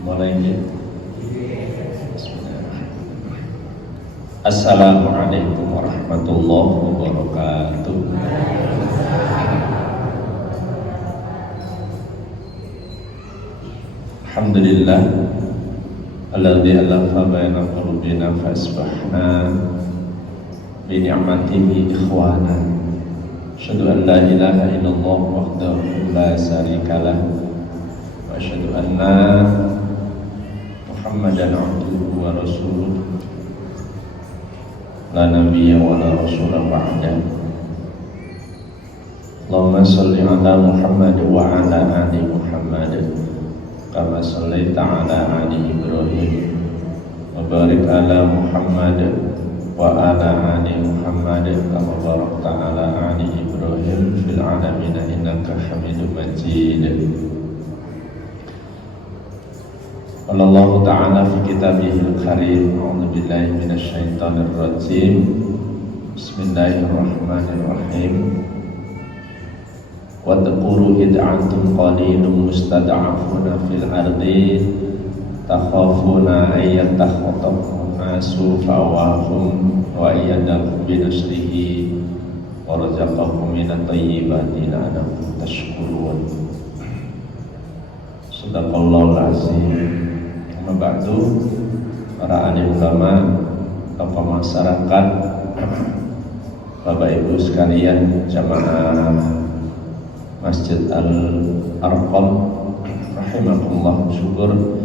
Mulai ya. Assalamualaikum warahmatullahi wabarakatuh. Alhamdulillah alladzi alafa baina qulubina fa asbahna bi ni'matihi ikhwana. Asyhadu an la ilaha illallah wahdahu la syarikalah wa asyhadu anna Muhammadan abduhu wa rasuluh la nabiyya wa la rasula ba'da. Allahumma shalli ala Muhammad wa ala ali Muhammad kama shallaita ala ali Ibrahim wa barik ala Muhammad wa ala ali Muhammad kama barakta ala ali Ibrahim fil alamin innaka Hamidum Majid. Qala Allah Ta'ala fi kitabihil karim, a'udzu billahi minasy syaithanir rajim. Bismillahirrahmanirrahim. Wadhkuru id antum qalilun mustad'afuna fil ardi takhafuna ay yatakhattafakum nasu fa'awahum wa ayyadakum bi nasrihi wa razaqakum minat thayyibati la'allakum tashkurun. Shadaqallahul azim. Ba'du, para alim ulama, tokoh masyarakat, Bapak Ibu sekalian, jamaah Masjid Al-Arqam rahimakumullah, syukur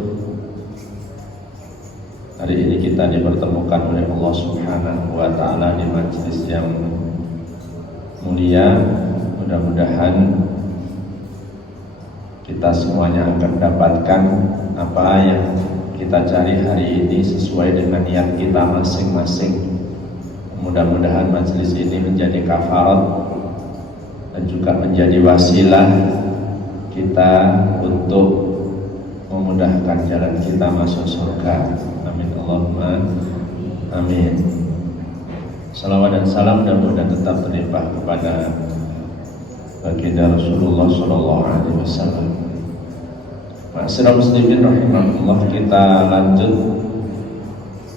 hari ini kita dipertemukan oleh Allah Subhanahu wa Ta'ala di majelis yang mulia. Mudah-mudahan kita semuanya akan mendapatkan apa yang kita cari hari ini sesuai dengan niat kita masing-masing. Mudah-mudahan majelis ini menjadi kafarat dan juga menjadi wasilah kita untuk memudahkan jalan kita masuk surga. Amin Allahumma amin. Salawat dan salam mudah-mudahan tetap terlimpah kepada baginda Rasulullah sallallahu alaihi wasallam. Ma'asyiral muslimin rahimahullah, kita lanjut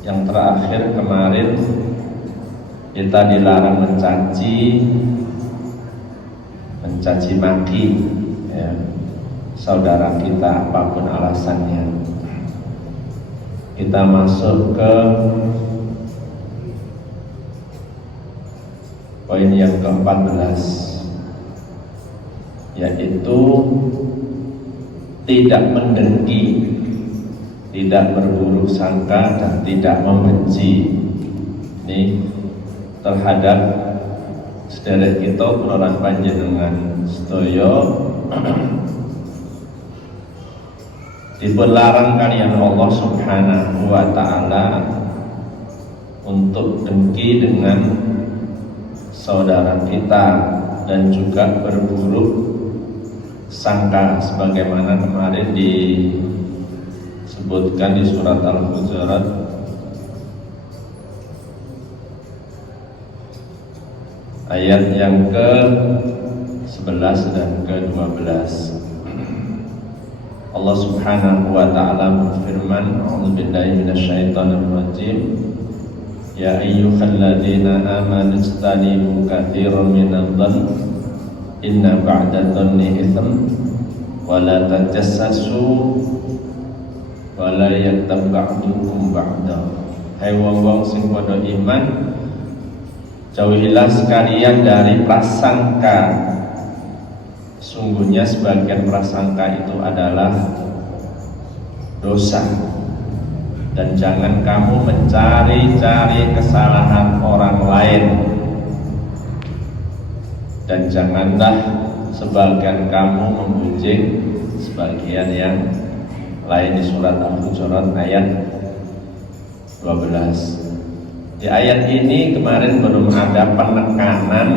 yang terakhir. Kemarin kita dilarang mencaci maki ya, saudara kita apapun alasannya. Kita masuk ke poin yang ke-14, yaitu tidak mendengki, tidak berburuk sangka, dan tidak membenci ini terhadap sedherek kita kula panjenengan sedaya. Dipun larang kalian Allah Subhanahu wa Ta'ala untuk dengki dengan saudara kita dan juga berburuk sangka, sebagaimana kemarin disebutkan di surat Al-Hujurat ayat yang ke-11 dan ke-12. Allah Subhanahu wa Ta'ala berfirman, a'udzu billahi minasyaitonir rajim, ya ayyuhalladzina amanu ijtanibu katsiran minadh-dhanni inna ba'da dhanni itsm wa la tajassasu wa la yaghtab ba'dukum ba'da. Hai wong-wong sing padha iman, jauhilah sekalian dari prasangka. Sungguhnya sebagian prasangka itu adalah dosa. Dan jangan kamu mencari-cari kesalahan orang lain, dan janganlah sebagian kamu memuji sebagian yang lain, di surat Al-Hujurat ayat 12. Di ayat ini kemarin belum ada penekanan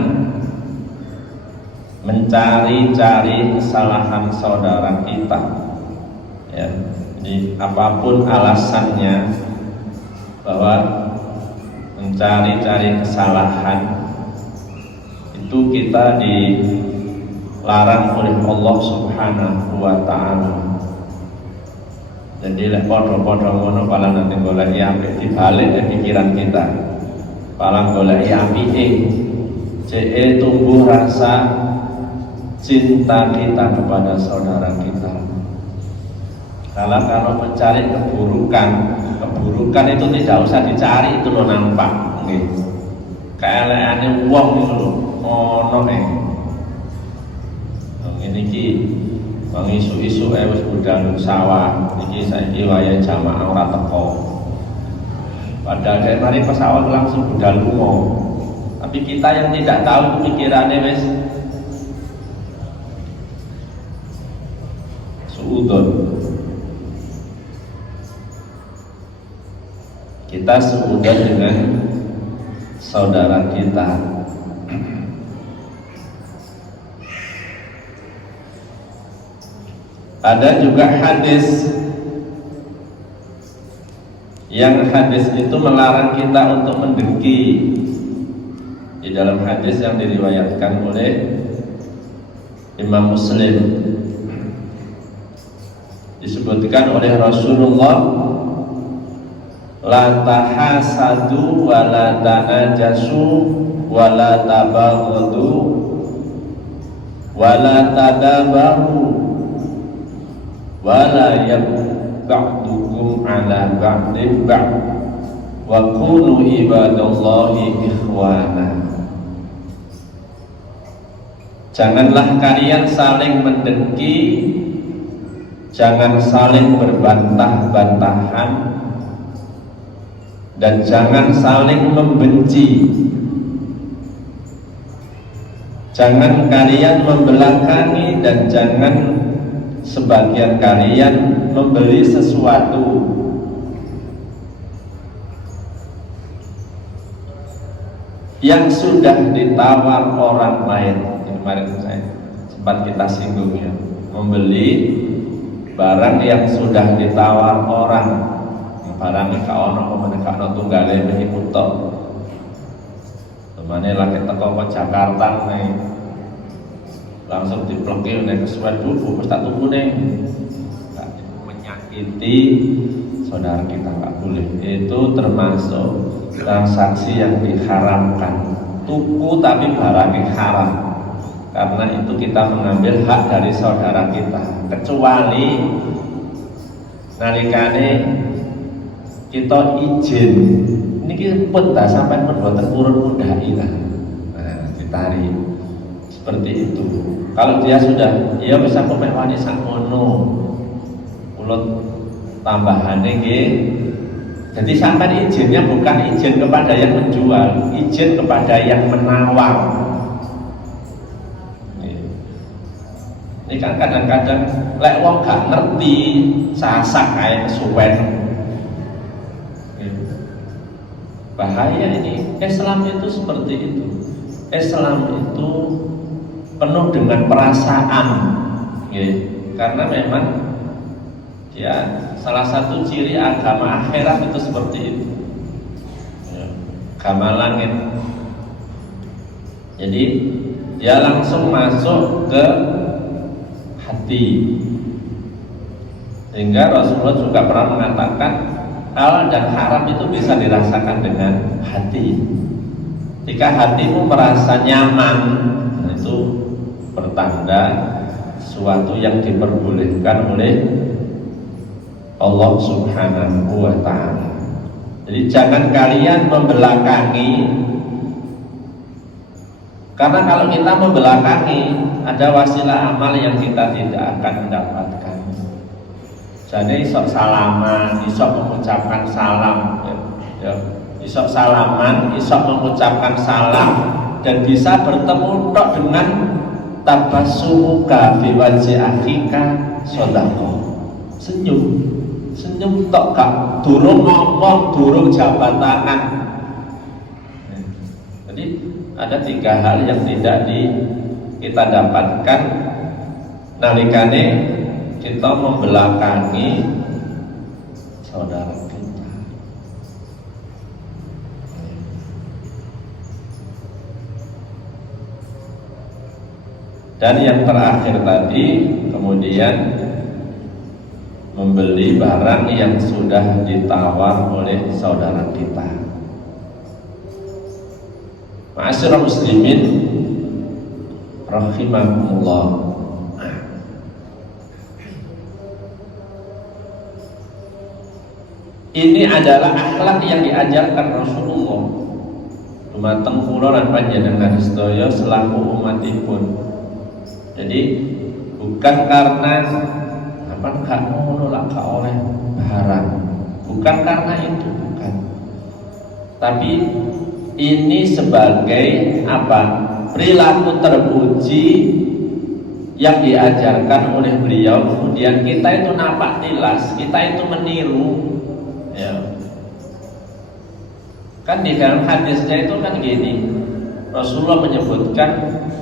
mencari-cari kesalahan saudara kita ya. Jadi apapun alasannya, bahwa mencari-cari kesalahan itu kita dilarang oleh Allah Subhanahu wa Ta'ala. Jadi lek podo-podo ngono pala nanti golek apik dibalik ke pikiran kita. Pala golek apike CE tumbuh rasa cinta kita kepada saudara kita. Kalau mencari keburukan itu tidak usah dicari, itu lo nampak. Nggih. Kaeleane wong itu lho, ono ngene iki wong isu-isu wis budal sawah. Iki saiki wayahe jamaah ora teko. Padahal dari mari pesawat langsung budal lunga. Tapi kita yang tidak tahu pikirannya wis suudon. Kita suudon dengan saudara kita. Ada juga hadis yang hadis itu melarang kita untuk mendengki. Di dalam hadis yang diriwayatkan oleh Imam Muslim disebutkan oleh Rasulullah, la tahasadu wa la tanajasu wa la tabaghadu wa la tadabaru wa la yab'dukum ala ba'din ba'd wa kunu ibadallahi ikhwana. Janganlah kalian saling mendengki, jangan saling berbantah-bantahan, dan jangan saling membenci. Jangan kalian membelakangi dan jangan sebagian kalian membeli sesuatu yang sudah ditawar orang lain. Kemarin saya sempat kita singgung ya, membeli barang yang sudah ditawar orang. Barangnya kau ono pemenang kau tunggale beli putok. Temane lagi teko ke Jakarta nih, langsung diplekil nih kesuwen dulu, terus tak tunggu nih. Menyakiti saudara kita nggak boleh. Itu termasuk transaksi yang diharamkan. Tuku tapi barangnya haram. Karena itu kita mengambil hak dari saudara kita, kecuali nalikane kita izin. Ini pun tak sampai perbuatan turun mudai lah. Nah, ditarik seperti itu. Kalau dia sudah, ya bisa pemewani sakmono, ulut tambahan nggih. Jadi sampai izinnya bukan izin kepada yang menjual, izin kepada yang menawar. Ini kan kadang-kadang lek wong gak ngerti sasak kayak kesuwen. Bahaya ini. Islam itu seperti itu. Islam itu penuh dengan perasaan. Karena memang ya salah satu ciri agama akhirat itu seperti itu. Agama langit. Jadi dia langsung masuk ke hati. Sehingga Rasulullah juga pernah mengatakan halal dan haram itu bisa dirasakan dengan hati. Jika hatimu merasa nyaman, itu pertanda sesuatu yang diperbolehkan oleh Allah Subhanahu wa ta'ala. Jadi jangan kalian membelakangi, karena kalau kita membelakangi ada wasilah amal yang kita tidak akan mendapatkan. Jadi isok salaman, isok mengucapkan salam, isok salaman, isok mengucapkan salam, dan bisa bertemu tok dengan tabassumuka fi wajhi akhika shadaqah. Senyum tok gak durung ngomong, durung jabat tangan. Jadi ada 3 hal yang tidak kita dapatkan nalikane kita membelakangi saudara kita. Dan yang terakhir tadi, kemudian membeli barang yang sudah ditawar oleh saudara kita. Ma'asyiral muslimin rahimakumullah. Ini adalah akhlak yang diajarkan Rasulullah. Dumateng kula lan panjenengan sedaya selaku umatipun. Jadi bukan karena apa gak ngono lah gak oleh barang. Bukan karena itu, bukan. Tapi ini sebagai apa? Perilaku terpuji yang diajarkan oleh beliau. Kemudian kita itu napak tilas, kita itu meniru. Ya. Kan di dalam hadisnya itu kan gini, Rasulullah menyebutkan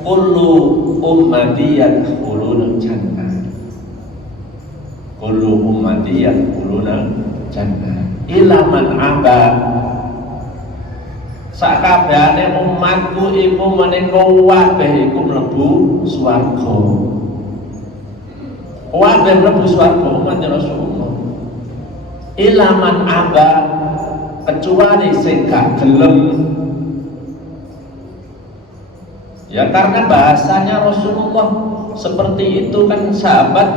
kullu ummati yadkhuluna jannah, kullu ummati yadkhuluna jannah illa man aba. Sakabehane umatku iku menika kabeh iku mlebu swarga. Kabeh mlebu swarga umat Rasulullah. Ilaman aba, kecuali sing gak gelem. Ya karena bahasanya Rasulullah seperti itu kan sahabat.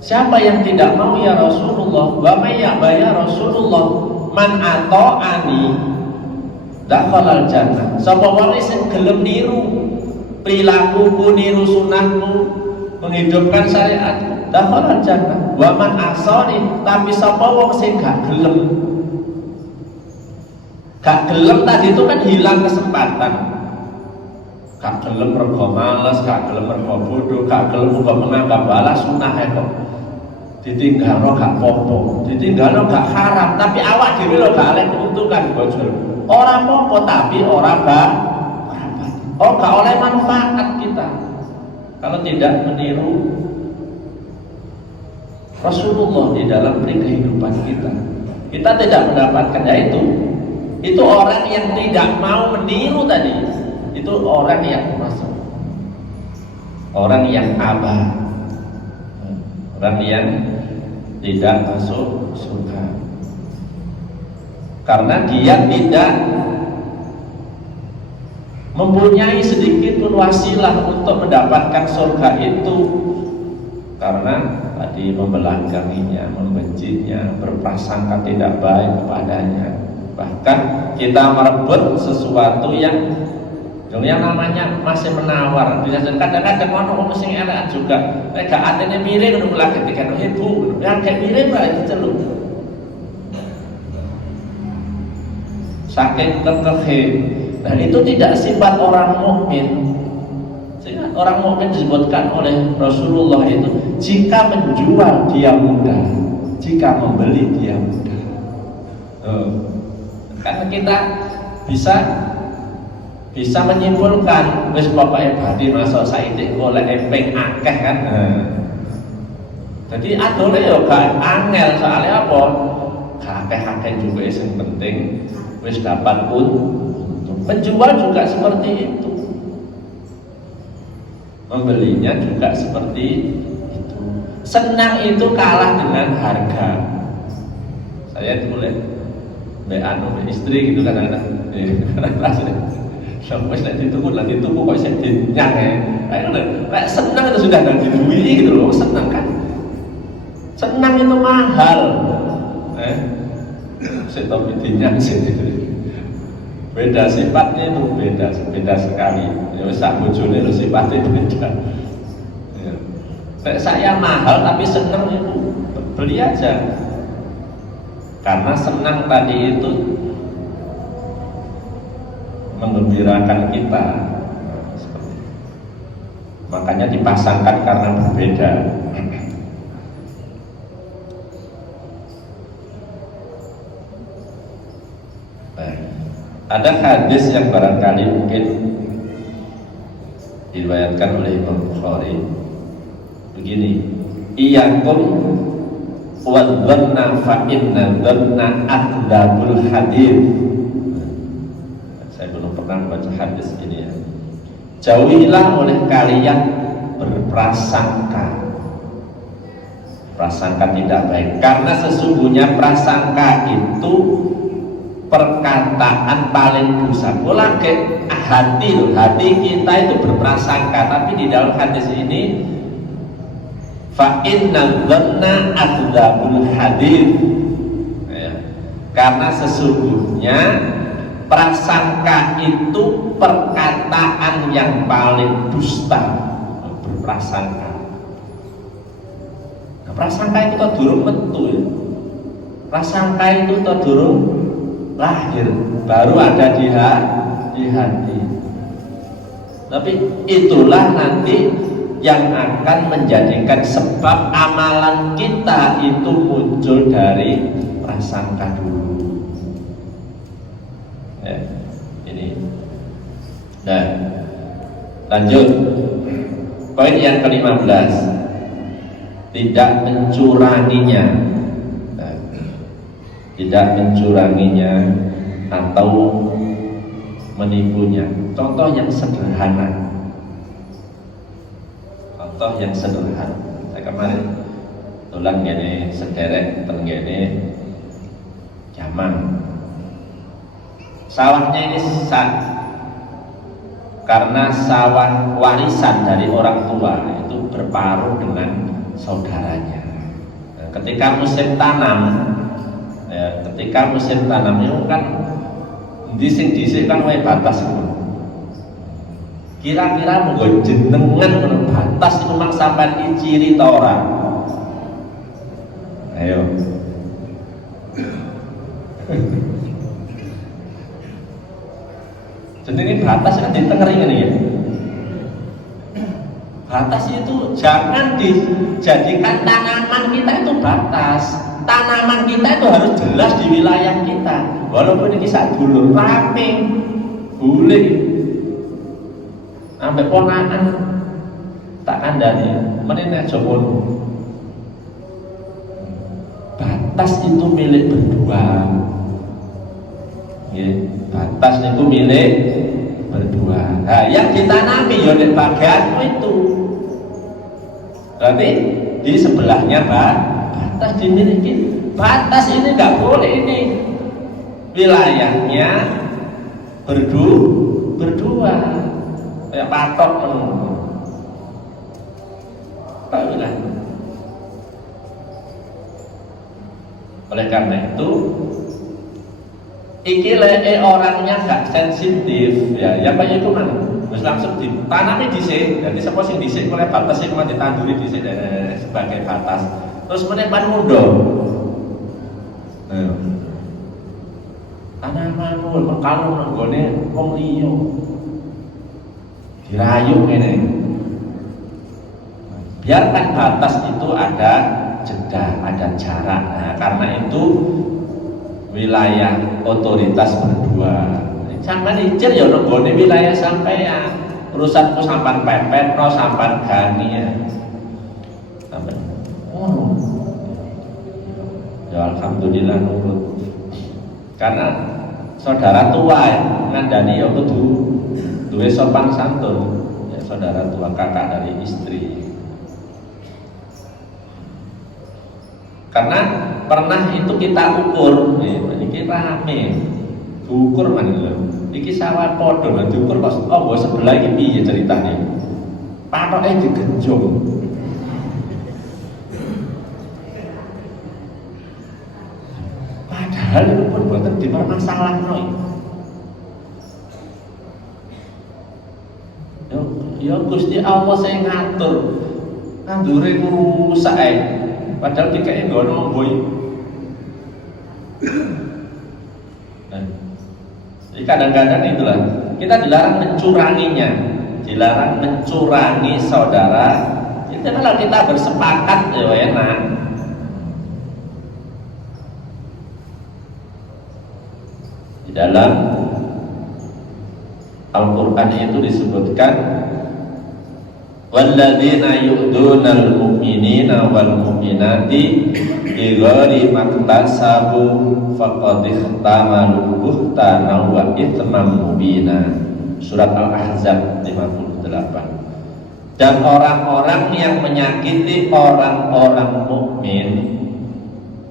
Siapa yang tidak mau ya Rasulullah? Wa may ya'ba ya Rasulullah? Man ata'ani dakhalal jannah. Sapa wae sing gelem niru perilakuku, niru sunahku, menghidupkan syariat, dakhalal jannah. Wa man asani, tapi sapa wong sing gak gelem. Gak gelem tadi itu kan hilang kesempatan. Gak gelem mergo males, gak gelem mergo bodoh, gak gelem uga menganggap balas sunah kok. Ditinggalno gak popo, ditinggalno gak haram, tapi awak dhewe lho gak oleh keuntungan bojol. Ora popo tapi ora gak oleh manfaat kita. Kalau tidak meniru Rasulullah di dalam kehidupan kita, kita tidak mendapatkan. Ya itu orang yang tidak mau meniru tadi, itu orang yang masuk, orang yang abah, orang yang tidak masuk surga, karena dia tidak mempunyai sedikit pun wasilah untuk mendapatkan surga itu, karena tadi membelakanginya, membencinya, berprasangka tidak baik kepadanya. Bahkan kita merebut sesuatu yang namanya masih menawar. Kadang-kadang ono sing elek juga. Nek gak atene mirip ngono lagi ketika ibu, yang kayak mirip bae diceluk. Saking kekehe. Dan itu tidak sifat orang mukmin. Sehingga orang mukmin disebutkan oleh Rasulullah itu jika menjual dia mudah, jika membeli dia mudah. Karena kita bisa menyimpulkan wis pokoke badhe masuk saiki golek emping akeh kan. Jadi adole yo gak angel, soalnya apa? Akeh-akeh juga yang penting wis dapat pun. Penjual juga seperti itu, membelinya juga seperti itu. Senang itu kalah dengan harga. Saya itu boleh istri gitu kadang-kadang. Sampai saya dituku kok saya dinyang ya. Kayak senang itu sudah ada diduwi gitu loh, senang kan? Senang itu mahal. Saya tahu dinyang sih. Beda sifatnya itu beda sekali. Ya sak bojone lho sifatnya beda. Ya. Saya mahal tapi senang itu beli aja. Karena senang tadi itu menggembirakan kita. Makanya dipasangkan karena berbeda. Ada hadis yang barangkali mungkin diriwayatkan oleh Imam Bukhari begini, iyyakum wadhanna fa inna dhanna akdzabul hadits. Saya belum pernah baca hadis ini ya. Jauhilah oleh kalian berprasangka, prasangka tidak baik, karena sesungguhnya prasangka itu perkataan paling dosa. Lagi hati loh, hati kita itu berprasangka, tapi di dalam hadis ini fa inna dhanna adzabul hadith, ya, karena sesungguhnya prasangka itu perkataan yang paling dusta. Berprasangka, nah, prasangka itu tak durung metu ya. Prasangka itu tak durung lahir, baru ada di hati. Tapi itulah nanti yang akan menjadikan sebab amalan kita itu muncul dari prasangka dulu. Ya, ini. Nah, lanjut poin yang ke-15, tidak mencuranginya. Nah, tidak mencuranginya atau menipunya. Contoh yang sederhana. Contoh yang sederhana. Saya kemarin tulang gini sederek tenggene jamang. Sawahnya ini sesat karena sawah warisan dari orang tua itu berparuh dengan saudaranya. Nah, ketika musim tanam, ya, ketika musim tanam itu kan disik kan wae batas itu. Kira-kira monggo jenengan batas itu mak sampean iciri ta ora? Ayo. Jadi ini batas kan ditengeri ini ya. Batas itu jangan dijadikan tanaman kita itu batas. Tanaman kita itu harus jelas di wilayah kita. Walaupun ini sak dulur rame, boleh, sampai ponakan tak kandani, menene jopon. Batas itu milik berdua. Ya, batas itu milik berdua. Nah, yang ditanami ya di bagianmu itu. Berarti di sebelahnya batas dimiliki. Batas ini nggak boleh ini. Wilayahnya berdua. Kayak patok tak wilayah. Oleh karena itu iki orangnya nggak sensitif ya kayak itu kan harus langsung ditanami dhisik. Jadi sapa sing dhisik oleh batas sing ditanduri dhisik sebagai batas. Terus menepan mundur. Tanamanmu kalau nang gone wong liya. Dirayu ngene. Biarkan batas itu ada jeda, ada jarak. Nah, karena itu wilayah otoritas berdua. Sampai icir ya nenggone wilayah sampean. Urusanku sampan pepet, no sampan gani ya. Sampai. Oh. Ya alhamdulillah nurut. Karena saudara tua ngandani ya kudu duwe sopan santun. Ya saudara tua kakak dari istri. Karena pernah itu kita ukur, ini rame, diukur mana lho, ini sawah podo, diukur kok, oh sebelah ini piye ceritanya, patoknya digenjong, padahal itu pun buatan dipermasalahkan, ya Gusti Allah saya ngatur, ngandure rusak padahal dikasih gono boy. Jadi kadang-kadang itulah kita dilarang mencuranginya, dilarang mencurangi saudara. Itu kalau kita bersepakat ya enak. Di dalam Al-Quran itu disebutkan walladzina yu'dunal mu'minina wal mu'minati bighairi maktasabu faqad ihtamalu buhtanan wa itsman mubina. Surat Al-Ahzab 58. Dan orang-orang yang menyakiti orang-orang mukmin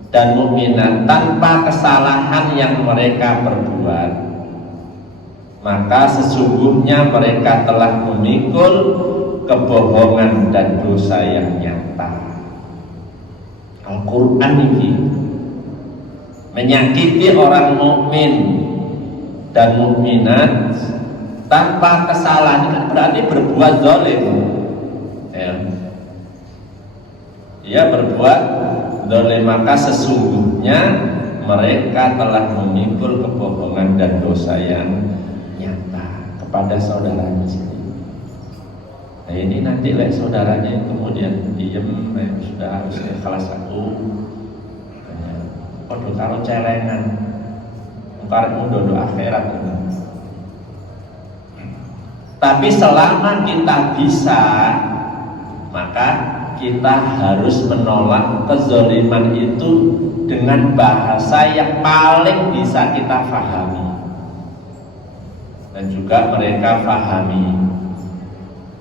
dan mukminat tanpa kesalahan yang mereka perbuat, maka sesungguhnya mereka telah memikul kebohongan dan dosa yang nyata. Al-Quran ini menyakiti orang mukmin dan mukminat tanpa kesalahan berarti berbuat zalim. Dia berbuat zalim, maka sesungguhnya mereka telah memikul kebohongan dan dosa yang nyata kepada saudaranya sendiri. Nah ini nanti saudaranya kemudian diem, sudah harus ikhlas aku. Kodo karo celengan, karepmu dodo akhirat. Tapi selama kita bisa, maka kita harus menolak kezaliman itu dengan bahasa yang paling bisa kita pahami dan juga mereka pahami.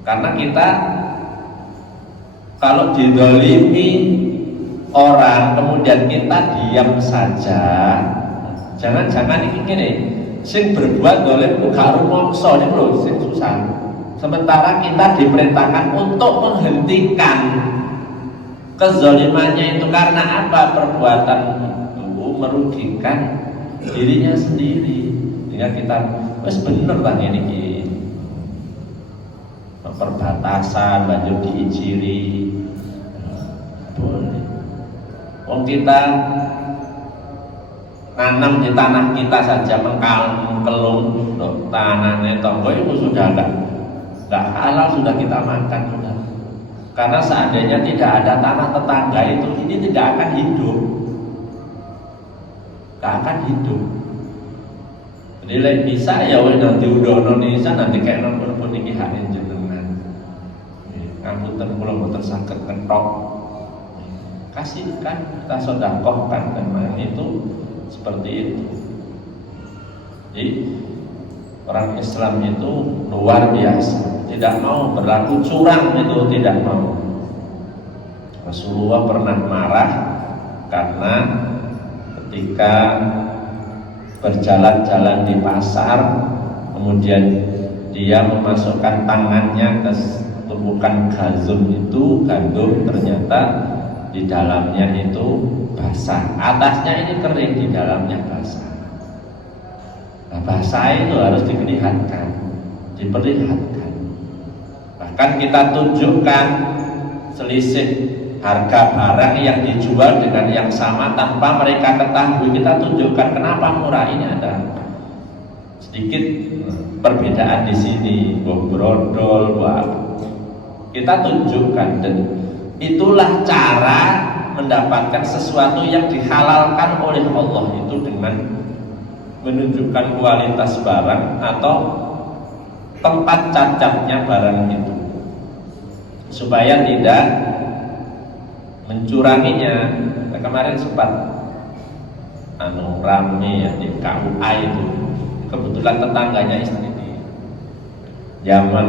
Karena kita kalau dizalimi orang kemudian kita diam saja, jangan-jangan ini sing berbuat zalim ku gak rumangsa niku lho sing susah. Sementara kita diperintahkan untuk menghentikan kezalimannya itu karena apa? Perbuatan itu merugikan dirinya sendiri. Sehingga kita wis bener lah ini perbatasan banjur diijiri. Boleh. Wong kita nanam di tanah kita saja mengkelung tanahnya tonggo itu sudah enggak halal, sudah kita makan sudah. Karena seandainya tidak ada tanah tetangga itu, ini tidak akan hidup, enggak akan hidup. Jadi bisa ya nanti udah Indonesia nanti kayak nomor pun ini haknya jenengan. Ngapunten kula mboten saged ketok. Kasihkan, kita sedekahkan, memang itu seperti itu. Jadi orang Islam itu luar biasa, tidak mau berlaku curang, itu tidak mau. Rasulullah pernah marah karena ketika berjalan-jalan di pasar, kemudian dia memasukkan tangannya ke tumpukan gandum, ternyata di dalamnya itu basah, atasnya ini kering, di dalamnya basah. Nah, basah itu harus diperlihatkan. Bahkan kita tunjukkan selisih harga barang yang dijual dengan yang sama tanpa mereka ketahui. Kita tunjukkan kenapa murah, ini ada sedikit perbedaan di sini, brodol, kita tunjukkan. Dan itulah cara mendapatkan sesuatu yang dihalalkan oleh Allah, itu dengan menunjukkan kualitas barang atau tempat cacatnya barang itu supaya tidak mencuranginya. Nah, kemarin sempat rame ya di KUA itu, kebetulan tetangganya istri di zaman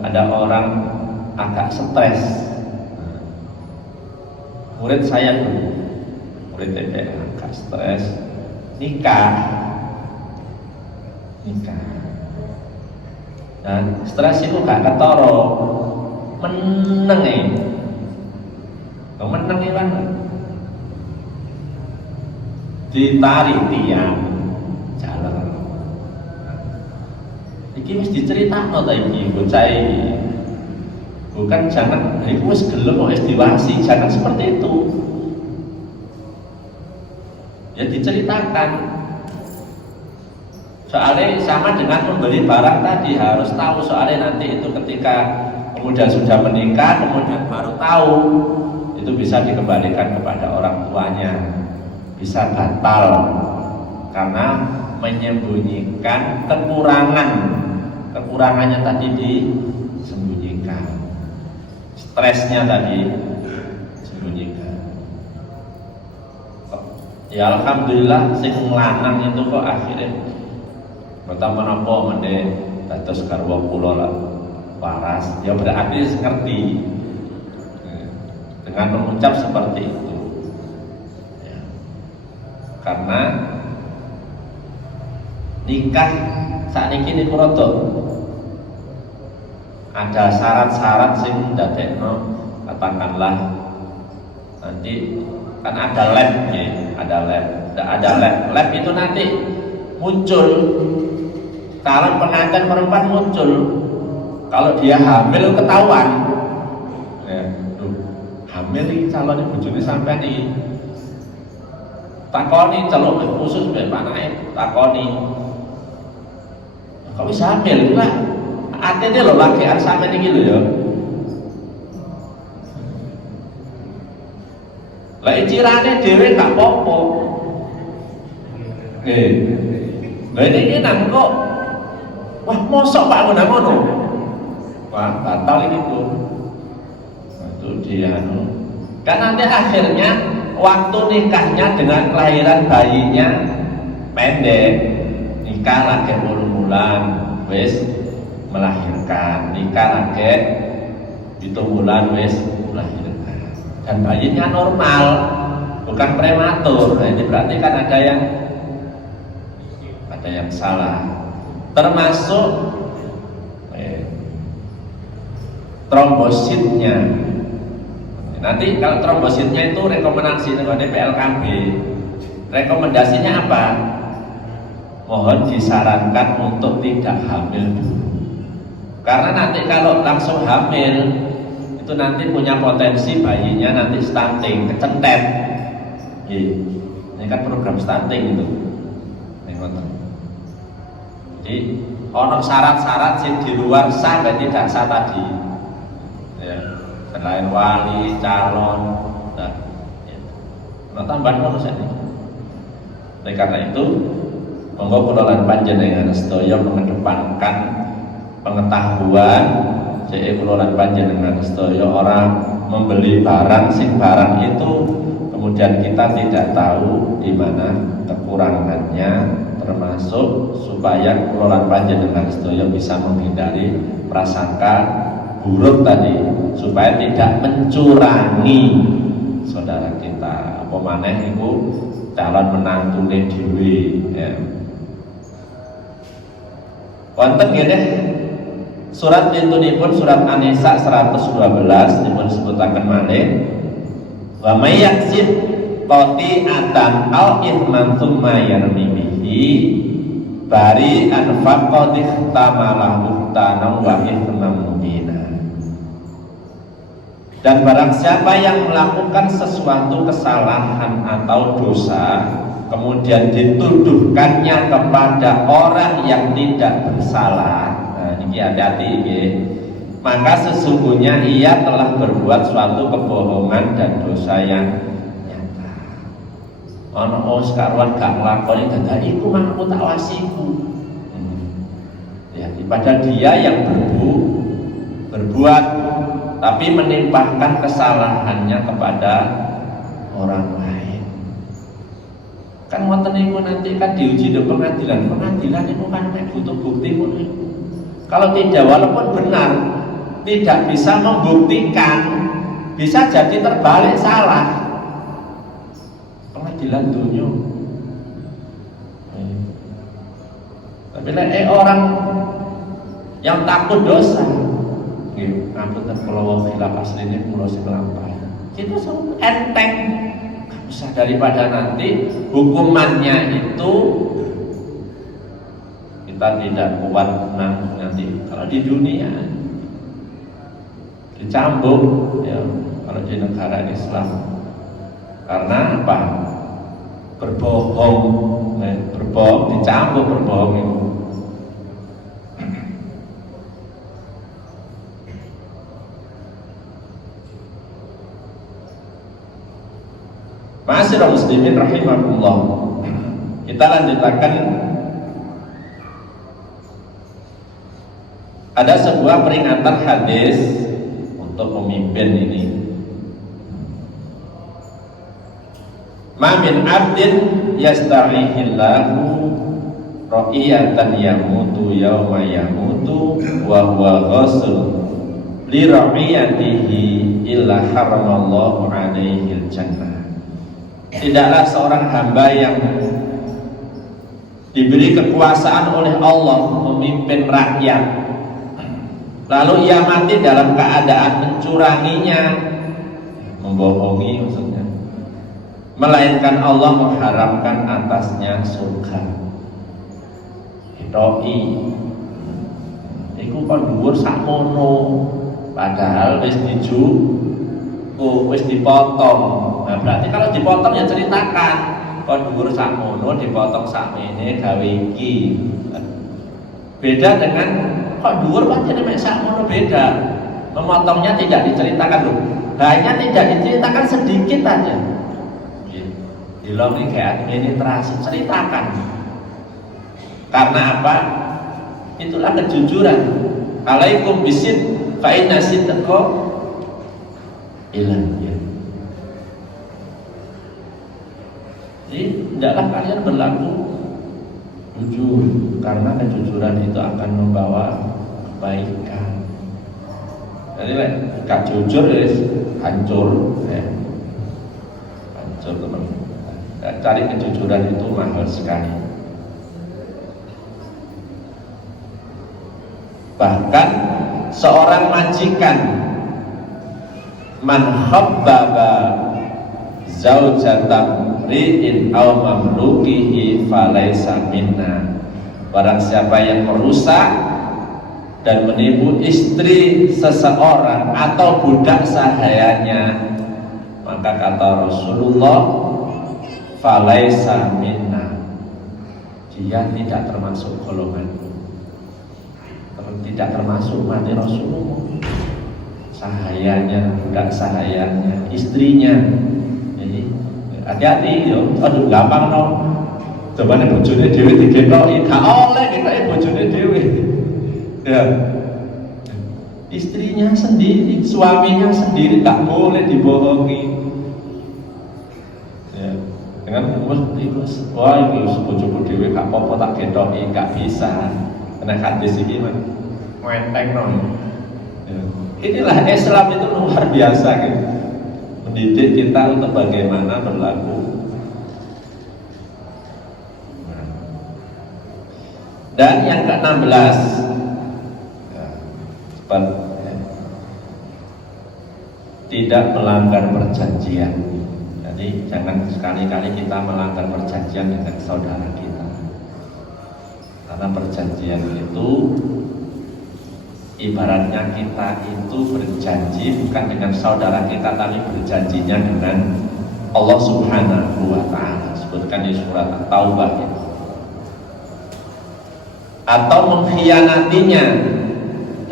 ada orang agak stres. Murid saya dulu, murid TPA agak stres, nikah. Dan stres itu gak ketoro, meneng kan, ditarik tiang jalan. Iki mesti diceritakan lagi, bocah ini. Bukan jangan, iku wis gelem kok wis diwasi, jangan seperti itu. Ya diceritakan. Soalnya sama dengan membeli barang tadi, harus tahu, soalnya nanti itu ketika kemudian sudah menikah, kemudian baru tahu, itu bisa dikembalikan kepada orang tuanya, bisa batal karena menyembunyikan kekurangannya tadi disembunyikan, stresnya tadi disembunyikan. Ya alhamdulillah sing lanang itu kok akhirnya pertama napa mende dados garwa kula lah. waras, ya berarti ngerti dengan mengucap seperti itu ya. Karena nikah saat ini rada ada syarat-syarat sing ndadekno, katakanlah nanti kan ada lab ya, ada lab itu nanti muncul kalau pengantin perempuan muncul, kalau dia hamil ketahuan ya, hamil ini calon bojone sampean iki takoni celuk khusus mbek panake takoni kok wis hamil lah atene lho lakian sampean iki lho ya lah cirane dhewe gak apa-apa nggih lha iki nang kok wah mosok Pak ngono wah batal ini tuh itu dia kan nanti akhirnya waktu nikahnya dengan kelahiran bayinya pendek, nikah lagi 10 bulan wis melahirkan, nikah lagi 7 bulan wis melahirkan dan bayinya normal bukan prematur. Nah, ini berarti kan ada yang salah, termasuk trombositnya. Nanti kalau trombositnya itu rekomendasi dengan PLKB, rekomendasinya apa? Mohon disarankan untuk tidak hamil dulu, karena nanti kalau langsung hamil itu nanti punya potensi bayinya nanti stunting, kecentet. Ini kan program stunting itu. Jadi ono syarat-syarat sih di luar sah dan tidak sah tadi. Ya. Selain wali, calon, nah, ya. Tambahan harus ini. Oleh karena itu, monggo kula lan panjenengan sedaya mengedepankan pengetahuan, jadi kula lan panjenengan sedaya orang membeli barang sing barang itu kemudian kita tidak tahu di mana kekurangannya, termasuk supaya kula lan panjenengan sedaya bisa menghindari prasangka buruk tadi, supaya tidak mencurangi saudara kita. Apa maneh iku calon menantune dhewe ya. Wonten nggih surat pintunipun surat An-Nisa 112 dipun sebutaken malih wa may yaksib qati'atan aw ithman tsumma yarmi bihi bari an faqad ihtamala buhtanan wa ithman mubina. Dan barang siapa yang melakukan sesuatu kesalahan atau dosa kemudian dituduhkannya kepada orang yang tidak bersalah, nah ini hati-hati ini, maka sesungguhnya ia telah berbuat suatu kebohongan dan dosa yang nyata. Ono sekaruan gak nglakoni dadak iku mangko tak wasiku. Ya, padahal dia yang berbuat tapi menimpahkan kesalahannya kepada orang lain. Kan wonten niku nanti kan diuji di pengadilan. Pengadilan itu kan butuh bukti pun. Kalau tidak, walaupun benar, tidak bisa membuktikan, bisa jadi terbalik salah. Pengadilan dunia. Tapi orang yang takut dosa, ngapunten kula khilaf asline kula sing lampah. Itu enteng. Usah daripada nanti hukumannya itu kita tidak kuat nanti kalau di dunia dicambuk ya, kalau di negara Islam karena apa? Berbohong dicambuk berbohong itu. Ma'asyiral muslimin rahimakumullah. Kita lanjutkan. Ada sebuah peringatan hadis untuk pemimpin ini. Ma min 'abdin yastarihillahu ra'iyatan yamutu yauma yamutu wa huwa ghasul li ra'iyatihi illa haramallahu alaihi jannah. Tidaklah seorang hamba yang diberi kekuasaan oleh Allah memimpin rakyat lalu ia mati dalam keadaan mencuranginya, membohongi maksudnya, melainkan Allah mengharamkan atasnya surga. Doi iku kon dhuwur sakmono padahal wis dipotong. Nah berarti kalau dipotong ya ceritakan kon dhuwur sakmono dipotong sakmene gawe iki. Beda dengan kok dhuwur pancen mek sakmono, beda. Memotongnya tidak diceritakan loh. Hanya tidak diceritakan sedikit aja. Dilong iki kayak ini terasa ceritakan. Karena apa? Itulah kejujuran. Alaikum bisid fa inna sidqa ilan ya. Jadi tidaklah kalian berlaku jujur, karena kejujuran itu akan membawa kebaikan. Jadi gak jujur ya hancur ya. Hancur teman. Cari kejujuran itu mahal sekali. Bahkan seorang majikan man khabbaba zaujatan ri'in aw mamlukihi falaysa minna. Barang siapa yang merusak dan menipu istri seseorang atau budak sahayanya, maka kata Rasulullah falaysa minna, dia tidak termasuk golongan, tidak termasuk mati Rasulullah. Sahayanya, budak sahayanya, istrinya. Jadi hati-hati yo, aduh gampang no. Coba nih bojone dhewe digetoki, gak oleh dikake bojone dhewe. Ya. Istrinya sendiri, suaminya sendiri tak boleh dibohongi. Ya. Dengan wah itu bojoku dhewe gak apa-apa tak getoki, gak bisa. Karena hadis ini menteng no. Ya. Inilah Islam itu luar biasa gitu. Mendidik kita untuk bagaimana berlaku. Dan yang ke-16 tidak melanggar perjanjian. Jadi jangan sekali-kali kita melanggar perjanjian dengan saudara kita. Karena perjanjian itu ibaratnya kita itu berjanji bukan dengan saudara kita, tapi berjanjinya dengan Allah Subhanahu wa Ta'ala. Sebutkan di surat At-Taubah ya. Atau mengkhianatinya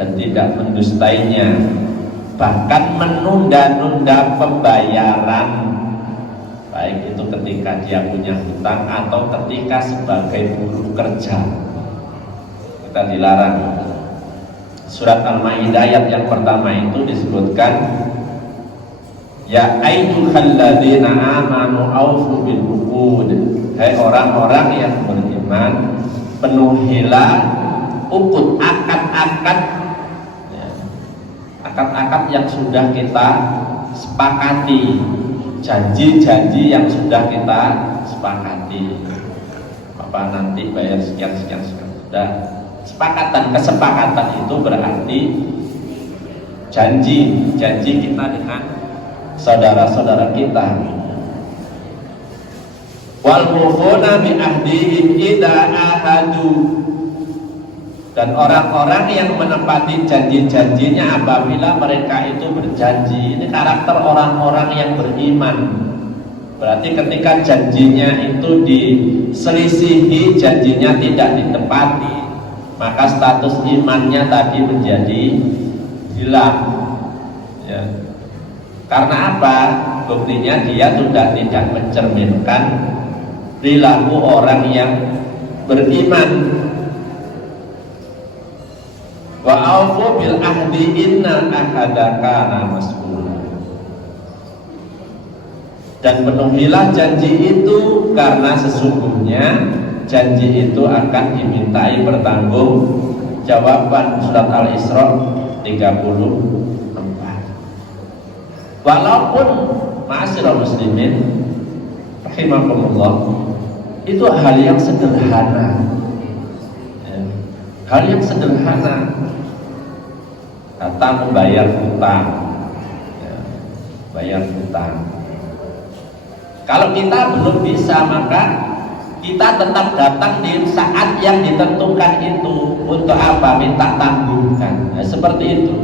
dan tidak mendustainya, bahkan menunda-nunda pembayaran, baik itu ketika dia punya hutang atau ketika sebagai buruh kerja. Kita dilarang. Surat Al-Maidah ayat yang pertama itu disebutkan, ya ayyuhalladzina amanu aufu bil uqud. Hai orang-orang yang beriman, penuhilah ukut, akad-akad ya, akad-akad yang sudah kita sepakati, janji-janji yang sudah kita sepakati. Apa nanti bayar sekian sudah. Kesepakatan itu berarti janji kita dengan saudara-saudara kita. Wal mufuna bi ahdihim idza ahadu, dan orang-orang yang menepati janji-janjinya apabila mereka itu berjanji. Ini karakter orang-orang yang beriman. Berarti ketika janjinya itu diselisihi, janjinya tidak ditepati, maka status imannya tadi menjadi hilang ya. Karena apa? Buktinya dia sudah tidak mencerminkan perilaku orang yang beriman. Wa aufu bil ahdi inna ahada kana mas'ula. Dan penuhilah janji itu, karena sesungguhnya janji itu akan dimintai bertanggung jawaban. Surat Al-Isra 34. Walaupun ma'asyiral muslimin rahimakumullah, itu hal yang sederhana, hal yang sederhana, kata membayar hutang, bayar hutang. Kalau kita belum bisa, maka kita tetap datang di saat yang ditentukan itu. Untuk apa? Minta tanggungan. Nah, seperti itu.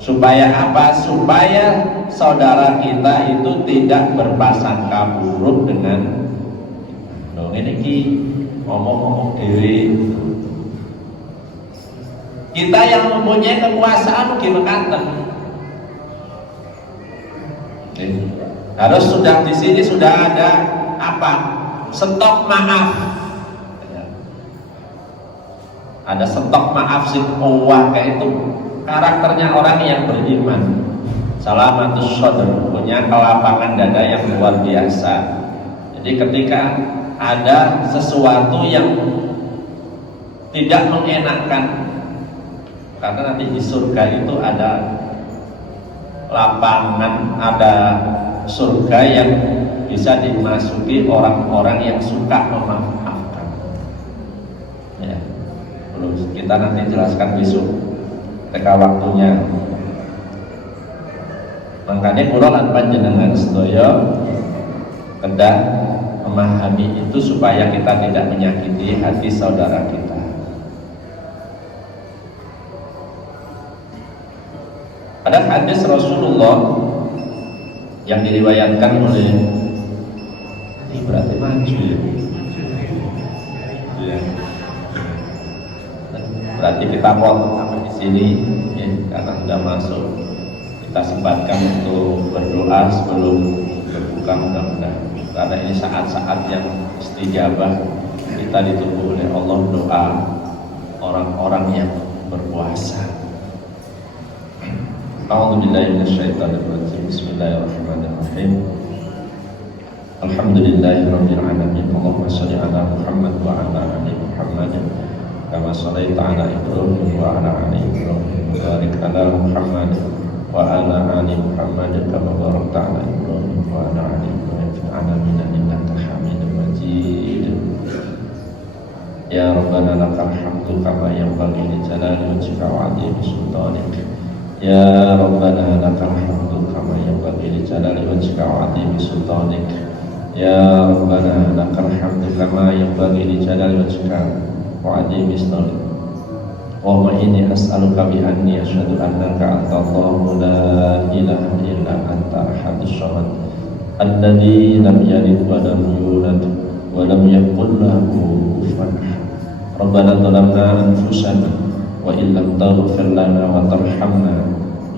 Supaya apa? Supaya saudara kita itu tidak berprasangka buruk dengan ini ki ngomong-ngomong dewi. Kita yang mempunyai kekuasaan gimana? Harus sudah di sini sudah ada apa? Stok maaf. Ada stok maaf sih. Kayak itu karakternya orang yang beriman. Salamatus sadr, punya kelapangan dada yang luar biasa. Jadi ketika ada sesuatu yang tidak mengenakan, karena nanti di surga itu ada lapangan, ada surga yang bisa dimasuki orang-orang yang suka memaafkan. Ya, belum kita nanti jelaskan besok ketika waktunya. Makanya kula lan panjenengan sedaya kedah memahami itu supaya kita tidak menyakiti hati saudara kita. Ada hadis Rasulullah yang diriwayatkan oleh, ini berarti maju ya. Berarti kita potong sampai di sini ya, karena sudah masuk. Kita sempatkan untuk berdoa sebelum berbuka mudah-mudahan. Karena ini saat-saat yang istijabah, kita ditunggu oleh Allah doa orang-orang yang berpuasa. A'udzubillahi minasyaitonirrajim. Bismillahirrahmanirrahim. Alhamdulillahirabbil alamin. Allahumma shalli ala Muhammad wa ala ali Muhammad kama shallaita ala Ibrahim wa ala ali Ibrahim wa barik ala Muhammad wa ala ali Muhammad kama barakta ala Ibrahim wa ala ali Ibrahim fil alamin innaka Hamidum Majid. Ya Rabbana lakal hamdu kama yanbaghi li jalali wajhika wa 'azimi sultanik. Ya Rabbana lakal hamdu kama yanbaghi li jalali wajhika wa 'azimi sultanik. Ya Rabbana lakal hamdu kama yanbaghi li jalali wajhika wa 'azimi sultanik. Allahumma inni as'aluka bi anni asyhadu annaka antallahu la ilaha illa anta ahadus samad alladzi lam yalid wa lam yulad wa lam yakul lahu kufuwan ahad. Rabbana zalamna anfusana wa illam taghfir lana wa tarhamna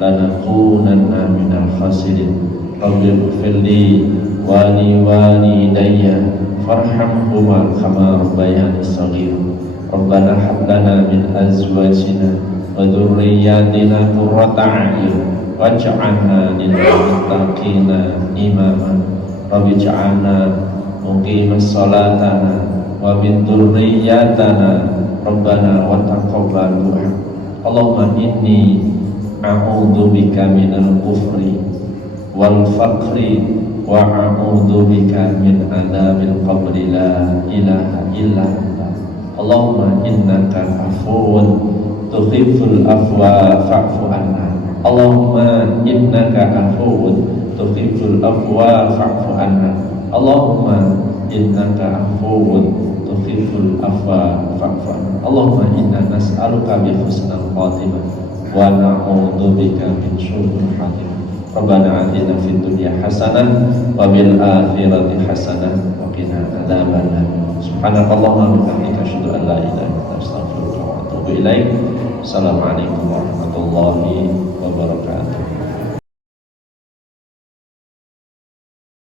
lanakunanna minal khasirin. Rabbi ighfirli wa li walidayya farhamhuma kama rabbayani shaghira. Rabbana hab lana min azwajina wa dhurriyyatina qurrata a'yun waj'alna lil muttaqina imama. Rabbi ij'alna muqimas salatana wa min dhurriyyatina Rabbana wa taqabbal du'a. Allahumma inni a'udzu bika minal kufri wal faqri wa a'udzu bika min adzabil qabri la ilaha illa anta. Allahumma innaka afuwun tuhibbul afwa fa'fu anna. Allahumma innaka afuwun tuhibbul afwa fa'fu anna. Allahumma innaka afuwun tuhibbul afwa fa'fu anna. Allahumma inna nas'aluka bi husnil khatimah wa na'udzu bika min syurril khatimah. Rabbana atina fid dunya hasanah wa bil akhirati hasanah wa qina adzabannar. Subhanakallahumma wa bihamdika asyhadu an la ilaha illa anta astaghfiruka wa atubu ilaik. Assalamualaikum warahmatullahi wabarakatuh.